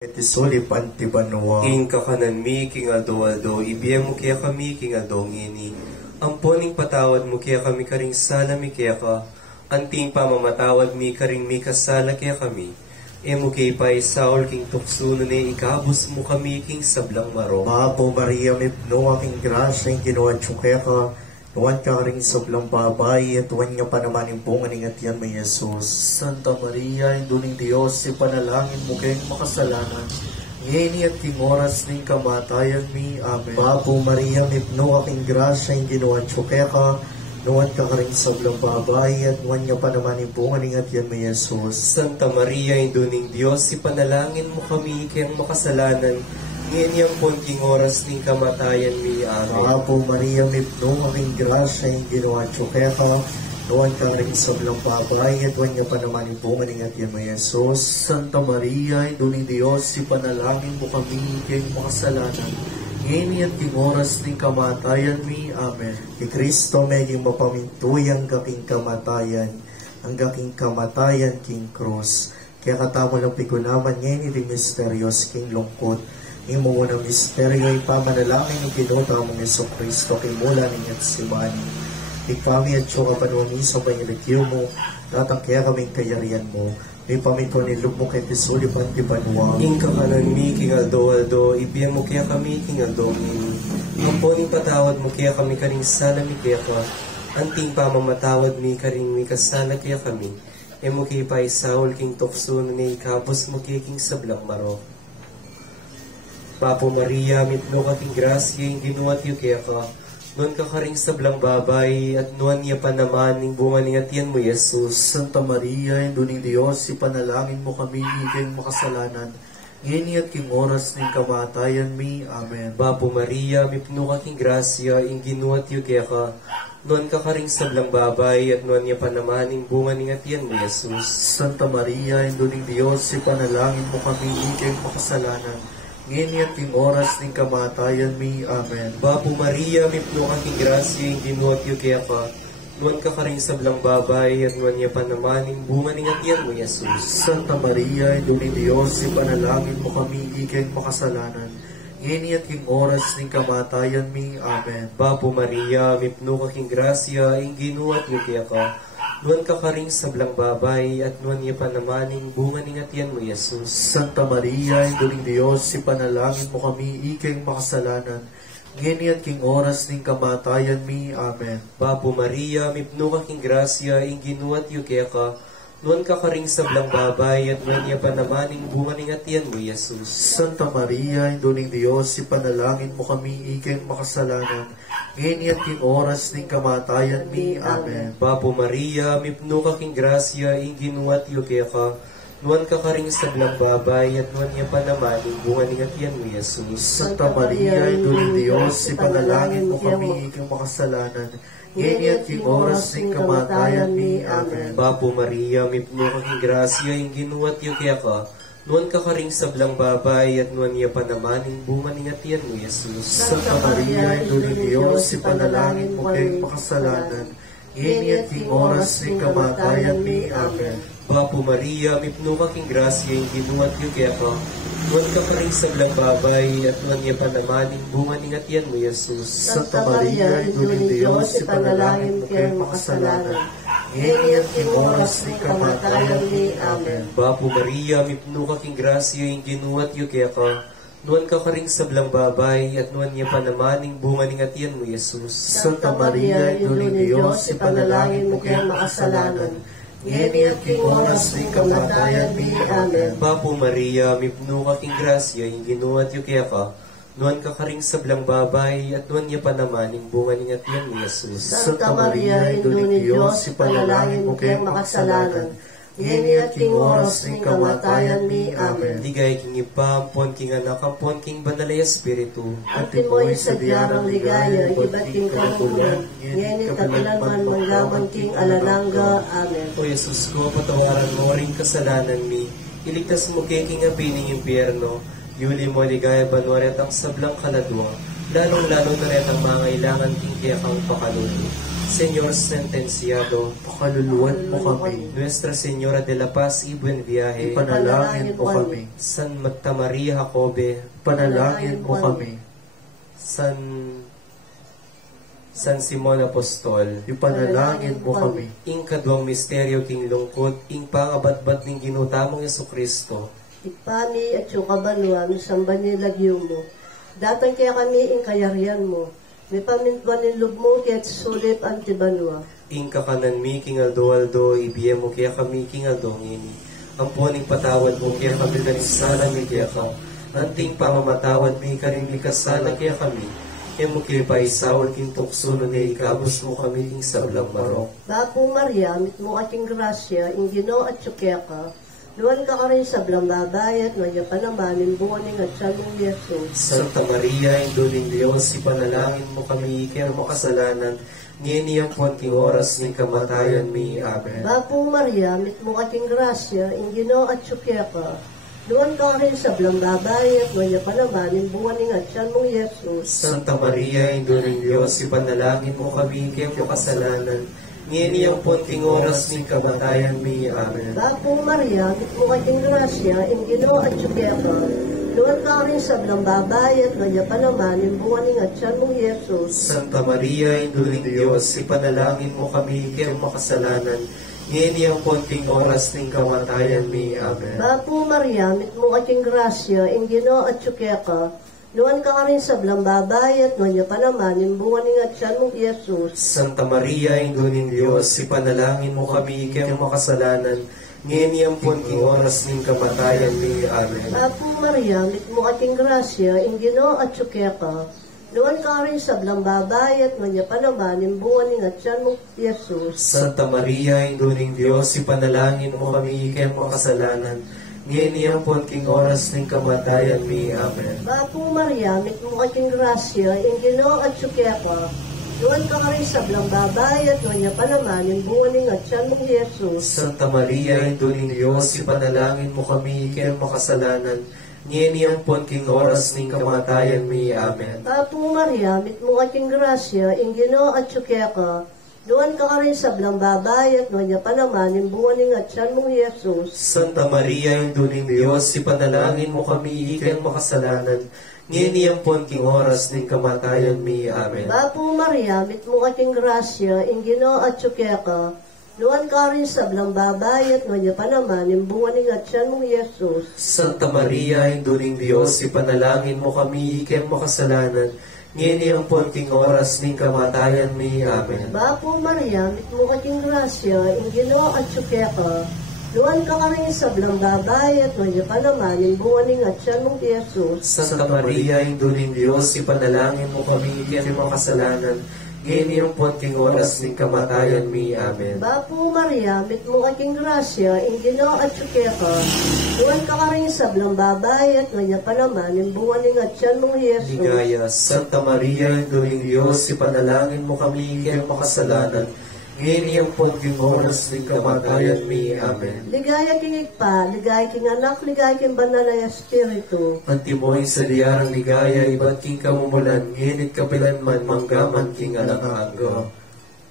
Etisuli pantibanwa. King kakananmi, king aldo-aldo, ibiyang mo kaya kami, king aldong ini. Amponing patawad mo kaya kami karing sala mi kaya ka. Anting pamamatawad mi karing mi kasala kaya kami. E mo kaya pa isaul king tuksuno ni ikabos mo kami king sablang maro. Mapo Maria, mipno aking grasya, yung ginawa kaya ka. Tuwan ka rin sablang babay, at tuwan nga pa naman yung bunga ng atiyan may Jesus. Santa Maria, induning Diyos, ipanalangin mo kayong makasalanan. Ngayon at king oras ng kamatayan mi. Amen. Mapo Maria, mipno aking grasya, yung ginawa kaya ka. Tuwan ka rin sablang babay, at tuwan nga pa naman yung bunga ng atiyan may Jesus. Santa Maria, induning Diyos, ipanalangin mo kami kayong makasalanan. Ngayon yung punting oras ng kamatayan mi. Amen. Mapo Maria, mipno aking grasya, yung ginawa kaya ka. Tuwan ka rin sablang babay, at tuwan nga pa naman yung bunga ng atiyan may Jesus. Santa Maria, induning Diyos, ipanalangin mo kami kayong makasalanan. Ngayon at king oras ng kamatayan mi. Amen. Ki Kristo meging mapamintuyang kaking kamatayan, ang kaking kamatayan king krus. Kaya katamo lang pikunaman ngayon iti misterios king lungkot. Yung mga ng misteryo ay pamanalangin ng pinota mong Yeso Kristo kay mula ng Getsemani. Ikami at siyo kapanuani sa pangilikyo mo, tatangkaya kaming kayarian mo. May pamito nilog mo kay Tisuli pantibanwa. King kakananmi, king aldo-aldo, ibiyang mo kaya kami, king aldong ini. Amponing patawad mo kaya kami karing sala mi kaya ka. Anting pamamatawad mi karing mi kasala kaya kami. E mo kaya pa isaul king tuksuno ni ikabos mo kaya king sablang maro. Papo Maria, mitno ka king grasya, yung ginuwat yu kaya ka. Noon ka karing sablang babay, at noon niya pa naman, yung bunga ni atiyan mo, Jesus. Santa Maria, induning Diyos, ipanalangin mo kami, kayong makasalanan. Ngayon at king oras ng kamatayan mi. Amen. Papo Maria, mitno ka king grasya, yung ginuwat yu kaya ka. Noon ka karing sablang babay, at noon niya pa naman, yung bunga ni atiyan mo, Jesus. Santa Maria, induning Diyos, ipanalangin mo kami, kayong makasalanan. Ngayon at king oras ng kamatayan mi. Amen. Papo Maria, mitno ka king grasya, yung ginuwat yu kaya ka. Noon ka karing sablang babay, at noon niya pa naman, yung bunga ni atiyan mo, Jesus. Santa Maria, induning Diyos, ipanalangin mo kami, kayong makasalanan. Ngayon at king oras ng kamatayan mi. Amen. Papo Maria, mitno ka king grasya, yung ginuwat yu kaya ka. Noon ka karing sablang babay, at noon niya pa naman, yung bunga ni atiyan mo, Jesus. Santa Maria, induning Diyos, ipanalangin mo kami, kayong makasalanan. Ngayon at king oras ng kamatayan mi. Amen. Papo Maria, mitno ka king grasya, yung ginuwat yu kaya ka. Noon ka karing sablang babay, at noon niya pa naman, yung bunga ni atiyan mo, Jesus. Santa Maria, induning Diyos, ipanalangin mo kami, kayong makasalanan. Ngayon at king oras ng kamatayan mi. Amen. Papo Maria, mitno ka king grasya, yung ginuwat yu kaya ka. Noon ka karing sablang babay, at noon niya pa naman, yung bunga ni atiyan mo, Jesus. Santa Maria, induning Diyos, ipanalangin mo kami, kayong makasalanan. Ngayon at king oras ng kamatayan mi. Amen. Papo Maria, mitno ka king grasya, yung ginuwat yu kaya ka. Noon ka karing sablang babay, at noon niya pa naman, yung bunga ni atiyan mo, Jesus. Santa Maria, induning Diyos, ipanalangin mo kayong makasalanan. Ngayon at king oras ng kamatayan mi. Amen. Papo Maria, mitno ka king grasya, yung ginuwat yu kaya ka. Noon ka karing sablang babay, at noon niya pa naman, yung bunga ni atiyan mo, Jesus. Santa Maria, induning Diyos, ipanalangin mo kayong makasalanan. Ngayon at king oras ng kamatayan mi. Amen. Papo Maria, mitno ka king grasya, yung ginuwat yu kaya ka. Noon ka karing sablang babay, at noon niya pa naman, yung bunga ni atiyan mo, Jesus. Santa Maria, induning Diyos, ipanalangin mo kayong makasalanan. Ngayon at king oras ng kamatayan mi. Amen. Papo Maria, mitno ka king grasya, yung ginuwat yu kaya ka. Noon ka karing sablang babay, at noon niya pa naman, yung bunga ni atiyan mo, Jesus. Santa Maria, induning Diyos, ipanalangin mo kayong makasalanan. Ngayon at king oras ng kamatayan mi. Amen. Ligay king ipampon, king anak, ampon, king banalay espiritu. At timoy sa diyarang ligaya, iba't king kalutugan. Ngayon at kapilanman manglaman king alalangga. Amen. O Jesus ko, patawaran mo rin kasalanan mi. Iligtas mo kay king apining impyerno. Yuli mo ligaya banwaret ang sablang kaladwa. Lalong-lalo na rin ang mga ilangan king kaya kang pakaluto. Señor sentenciado, pakaluluwan mo kami. Nuestra Señora de la Paz y Buen Viaje, Ipanalangin mo kami. San Marta Maria Jacobe, Panalangin mo kami. San Simon Apostol, Ipanalangin mo kami. ing kadwang misteryo king lungkot, ing pangabatbat ning ginutamong Kristo. Ipani at yung kabanwa, misamban ni lagyo mo. Datang kaya kami ing kayarian mo. May pamintwan ni lub mo kaya sulit ang tibanwa. Ing kakanan mi king aldo, ibiye mo kaya kami king aldo ngini. Amponing patawad mo kaya kami kanisala mi kaya ka. Anting pamamatawad mi karing mi kasala kaya kami. Kaya mo kaya paisawal king tukso no na ikabos mo kami king sablang marok. Bapo Maria, mit mo ating grasya, ing gino at tsukya ka. Luwan ka rin sa blambabayat, nanya pa naman, imbuwaning at siyang Yesus. Santa Maria, Induling Diyos, ipanalangin mo kami, kaya makasalanan, ngayon ang punting oras ng kamatayan mi. Amen. Bapo Maria, mit mo ating grasya, ing gino at tsukya ka. Luwan ka rin sa blambabayat, nanya pa naman, imbuwaning at siyang Yesus. Santa Maria, Induling Diyos, ipanalangin mo kami, kaya makasalanan, ngayon ang punting oras ng kamatayan mi. Amen. Bapo Maria, mit mo ating grasya, ing gino at tsukya ka. Luwan ka rin sa blambabayat, nanya pa naman, imbuwaning at siyang Yesus. Santa Maria, Induling Diyos, ipanalangin mo kami, kaya makasalanan, ngayon ang punting oras ng kamatayan mi. Amen. Bapo Maria, mit mo ating grasya, ing gino at tsukya ka. Luwan ka rin sa blambabayat, nanya pa naman, imbuwaning at siyang Yesus. Santa Maria, Induling Diyos, ipanalangin mo kami, kaya makasalanan, ngayon ang punting oras ng kamatayan mi. Amen. Bapo Maria, mit mo ating grasya, ing gino at tsukya ka. Luwan ka rin sa blambabayat, nanya pa naman, imbuwaning at siyang Yesus. Santa Maria, Induling Diyos, ipanalangin mo kami, kaya makasalanan, ngayon ang punting oras ng kamatayan mi. Amen. Bapo Maria, mit mo ating grasya, ing gino at tsukya ka. Luwan ka rin sa blambabayat, nanya pa naman, imbuwaning at siyang Yesus. Santa Maria, Induling Diyos, ipanalangin mo kami, kaya makasalanan, ngayon ang punting oras ng kamatayan mi. Amen. Bapo Maria, mit mo ating grasya, ing gino at tsukya ka. Luwan ka rin sa blambabayat, nanya pa naman, imbuwaning at siyang Yesus. Santa Maria, Induling Diyos, ipanalangin mo kami, kaya makasalanan, ngayon ang punting oras ng kamatayan mi. Amen. Bapo Maria, mit mo ating grasya, ing gino at tsukya ka. Luwan ka rin sa blambabayat, nanya pa naman, imbuwaning at siyang Yesus. Santa Maria, Induling Diyos, ipanalangin mo kami, kaya makasalanan, ngayon ang punting oras ng kamatayan mi. Amen. Bapo Maria, mit mo ating grasya, ing gino at tsukya ka. Luwan ka rin sa blambabayat, nanya pa naman, imbuwaning at siyang Yesus. Santa Maria, Induling Diyos, ipanalangin mo kami, kaya makasalanan, ngayon ang punting oras ng kamatayan mi. Amen. Bapo Maria, mit mo ating grasya, ing gino at tsukya ka. Luwan ka rin sa blambabayat, nanya pa naman, imbuwaning at siyang Yesus. Ligaya, Santa Maria, Induling Diyos, ipanalangin mo kami, kaya makasalanan, ngayon ang punting oras ng kamatayan mi. Amen. Ligaya king ikpa, ligaya king anak, ligaya king banal na Espiritu. Antimoy sa liyarang ligaya, iba't king kamumulan, nginit kapilan man, manggaman king anak anggo.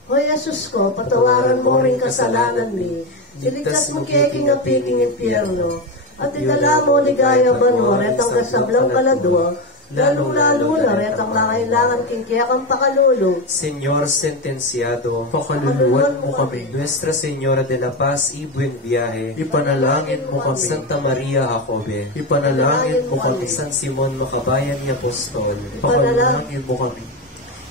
Hoy Jesus ko, patawaran mo rin kasalanan mi. Iligtas mo kaya king apiking impyerno. At idala mo ligaya banwa, retang kasablang kaladwa, lalong-lalo na retang langailangan king kaya kang pakalulong. Señor sentenciado, Pakaluluwan mo kami. Nuestra Señora de la Paz y Buen Viaje, Ipanalangin mo kami. Santa Maria Jacobe, Ipanalangin mo kami. San Simon Makabayan y Apostol, Pakalangin mo kami.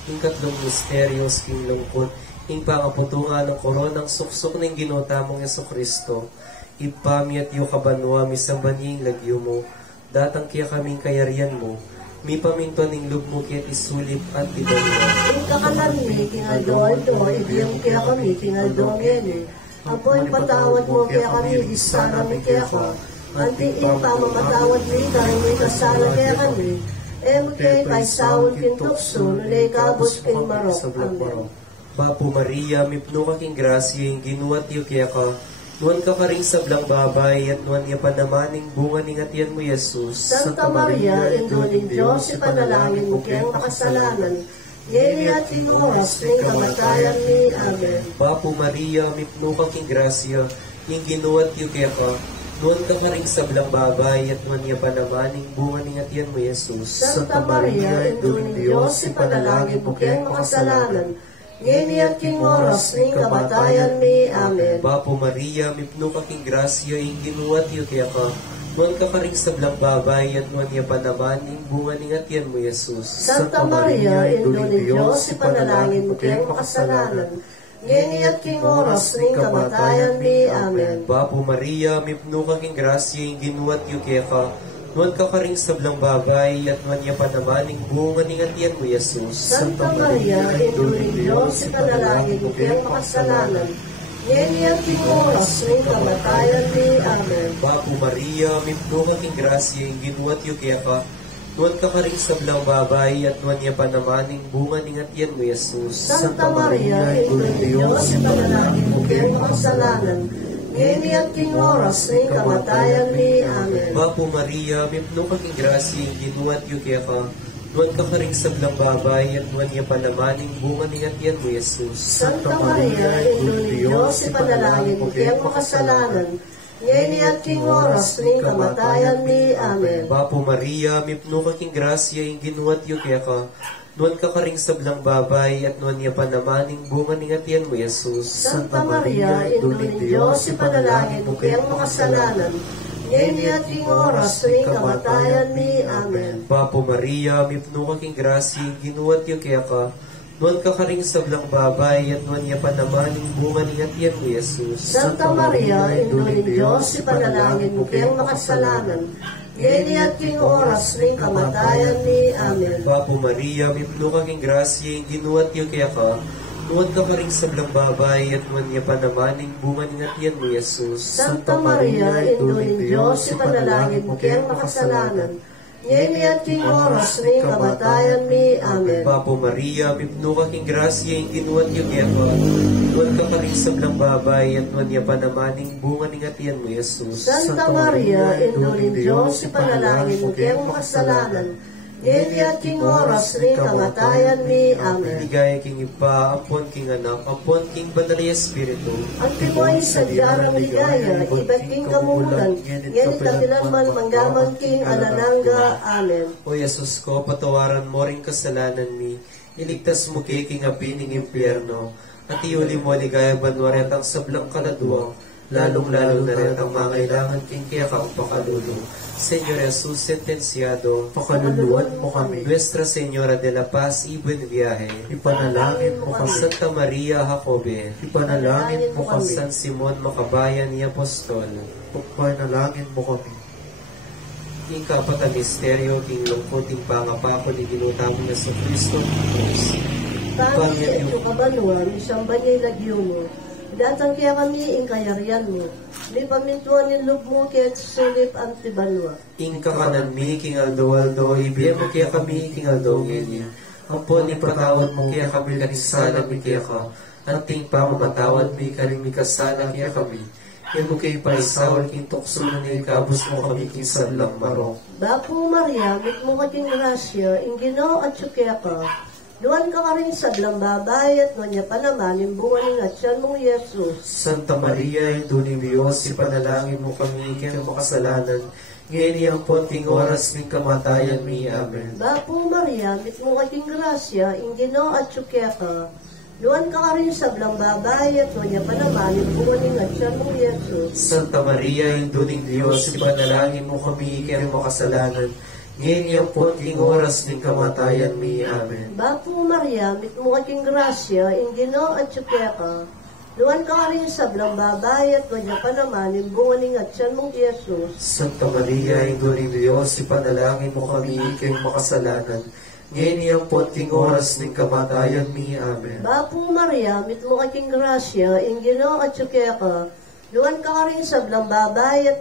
ing katlong misteryos king lungkot, ing pangaputungan ng koronang suksok ng ginutamong Kristo, ipamiyat yu kabanwa misambanying lagyo mo, datang kaya kaming kayarian mo, mi paminton ning lub mo kiat isulip at ibanwa. Ing kakalan mi, kinaldoan to, ibiyang kaya kami, kinaldoan ngene. Apoy patawad mo kaya kami, isana mi kaya ka. Anti ing pamamatawad mi, dahil may kasala kaya kami. Kay paisawon kin tukso, nulay kabos king marok. Amen. Bapo Maria, mipno ka king grasya, ing ginuat yu kaya ka, nuwan ka ring sablang babay, at nuwan niya panamaning bunga ning atiyan mo, Jesus. Santa Maria, Induling Diyos, ipanalangin mo kayang makasalanan. ngeni at ing oras ning kamatayan mi. Amen. Bapo Maria, mipno ka king grasya, ing ginuwat yu kaya ka, noon ka karing sablang babay, at man niya panamaning bunga ning atiyan mo, Jesus. Santa Maria, Ina ng Diyos, ipanalangin mo kayong makasalanan, ngeni at king oras ning kamatayan mi. Amen. Bapo Maria, mipno ka king grasya, ing ginuwat yu kaya ka, noon ka karing sablang babay, at man niya panamaning bunga ning atiyan mo, Jesus. Santa Maria, Ina ng Diyos, ipanalangin mo kayong makasalanan, ngeni at king oras ning kamatayan mi. Amen. Bapo Maria, mipno ka king grasya, ing ginuwat yu kaya ka, noon ka karing sablang babay, at man niya panamaning bunga ning atiyan mo, Jesus. Santa Maria, Ina ng Diyos, ipanalangin mo kayong makasalanan, ngeni at king oras ning kamatayan mi. Amen. Bapo Maria, mipno ka king grasya, ing ginuwat yu kaya ka, noon ka karing sablang babay, at man niya panamaning bunga ning atiyan mo, Jesus. Santa Maria, Ina ng Diyos, ipanalangin mo kayong makasalanan, ngeni at king oras ning kamatayan mi. Amen. Bapo Maria, mipno ka king grasya, ing ginuwat yu kaya ka, noon ka karing sablang babay, at man niya panamaning bunga ning atiyan mo, Jesus. Santa Maria, Ina ng Diyos, ipanalangin mo kayong makasalanan, ngeni at king oras ning kamatayan mi. Amen. Bapo Maria, mipno ka king grasya, ing ginuwat yu kaya ka, noon ka karing sablang babay, at noon niya panamaning bunga ning atiyan mo, Jesus. Santa Maria, Ina ng Diyos, ipanalangin mo kayong makasalanan, ngeni at king oras ning kamatayan mi. Amen. Bapo Maria, mipno ka king grasya, ing ginuwat yu kaya ka, noon ka karing sablang babay, at noon niya panamaning bunga ning atiyan mo, Jesus. Santa Maria, Ina ng Diyos, ipanalangin mo kayong makasalanan, ngeni at king oras ning kamatayan mi. Amen. Bapo Maria, mipno ka king grasya, ing ginuwat yu kaya ka, noon ka karing sablang babay, at noon niya panamaning bunga ning atiyan mo, Jesus. Santa Maria, Ina ng Diyos, ipanalangin mo kayong makasalanan, ngeni at king oras ning kamatayan mi. Amen. Bapo Maria, mipno ka king grasya, ing ginuwat yu kaya ka, noon ka karing sablang babay, at noon niya panamaning bunga ning atiyan mo, Jesus. Santa Maria, Ina ng Diyos, ipanalangin mo kayong makasalanan, ngeni at king oras ning kamatayan mi. Amen. Ligaya king Ipa, ampon king Anak, ampon king Banal na Espiritu. Ang timoy sa diarang ligaya, iba't king kamulan, ngeni tabilan man manggamang king alananga. Amen. O Jesus ko, patawaran mo ring kasalanan mi, iligtas mo kay king apining impyerno, at iuli mo ligaya banwaret ang sablang kaladuang, lalong-lalo na rin ang mangailangan king kaya kang pakalulong. Señor Jesus sentenciado, Pakaluluan mo kami. Nuestra Señora de la Paz y Buen Viaje, Ipanalangin mo kami. Santa Maria Jacobe, Ipanalangin mo kami. San Simon Makabayan ni Apostol, Ipanalangin mo kami. ing kapat ang misteryo, king lungkot, ing pangapako ni ginutamo na sa Kristo Diyos. Kami at yung kabaluan, isang banyay lagyo mo, datang kaya kami ing kayarian mo, di pamintuan ni loob mo kaya sulip ang tibanwa. Ing kakanan mi, king aldo, ibigay mo kaya kami, king aldo, ngayon. Ampon, ing patawad mo kaya kami, kanisala mi kaya ka, anting pa mamatawad mi, karing mi kasala kaya kami. Yan mo kayo paisawal, king tukso na nilikabos mo kami, king sablang marong. Bapo Maria, mit mo kating grasya, ing Ginoo at sukya ka, duwan ka rin sa blang babay at nonya pa naman yung bunga ng atyan mong Yesus. Santa Maria, Ina ng Diyos, ipanalangin mo kami, kaya makasalanan, ngayon iyang punting oras ng kamatayan mi. Amen. Bapo Maria, mit mo kating grasya, ing Ginoo at sukya ka, duwan ka rin sa blang babay at nonya pa naman yung bunga ng atyan mong Yesus. Santa Maria, Ina ng Diyos, ipanalangin mo kami, kaya makasalanan, ngayon iyang punting oras ng kamatayan mi. Amen. Bapo Maria, mit mo kating grasya, ing Ginoo at sukya ka, duwan ka rin sa blang babay at nonya pa naman yung bunga ng atyan mong Yesus. Santa Maria, Ina ng Diyos, ipanalangin mo kami, kaya makasalanan, ngayon iyang punting oras ng kamatayan mi. Amen. Bapo Maria, mit mo kating grasya, ing Ginoo at sukya ka, duwan ka rin sa blang babay at